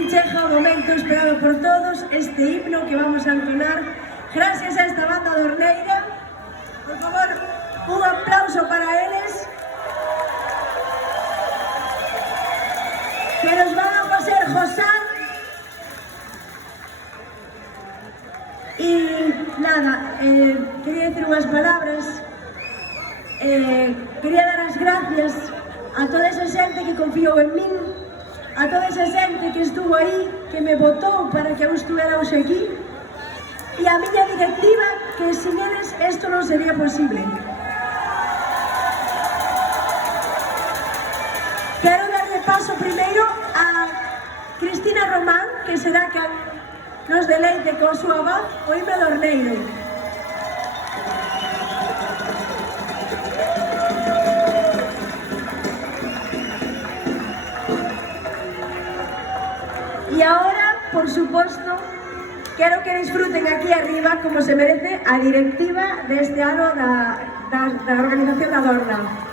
fin chega o momento esperado por todos, este himno que vamos a entonar gracias a esta banda dorneira. Por favor, un aplauso para eles, que nos van a facer gozar. E nada, quería decir unhas palabras. Quería dar as gracias a toda esa xente que confiou en min, a toda esa xente que estuvo aí, que me votou para que eu estuvera hoxe aquí, e a miña directiva, que sin eles isto non sería posible. Quero darle paso primeiro a Cristina Román, que será que nos deleite con súa voz o himno dorneiro. E agora, por suposto, quero que disfruten aquí arriba como se merece a directiva deste ano da organización da Dorna.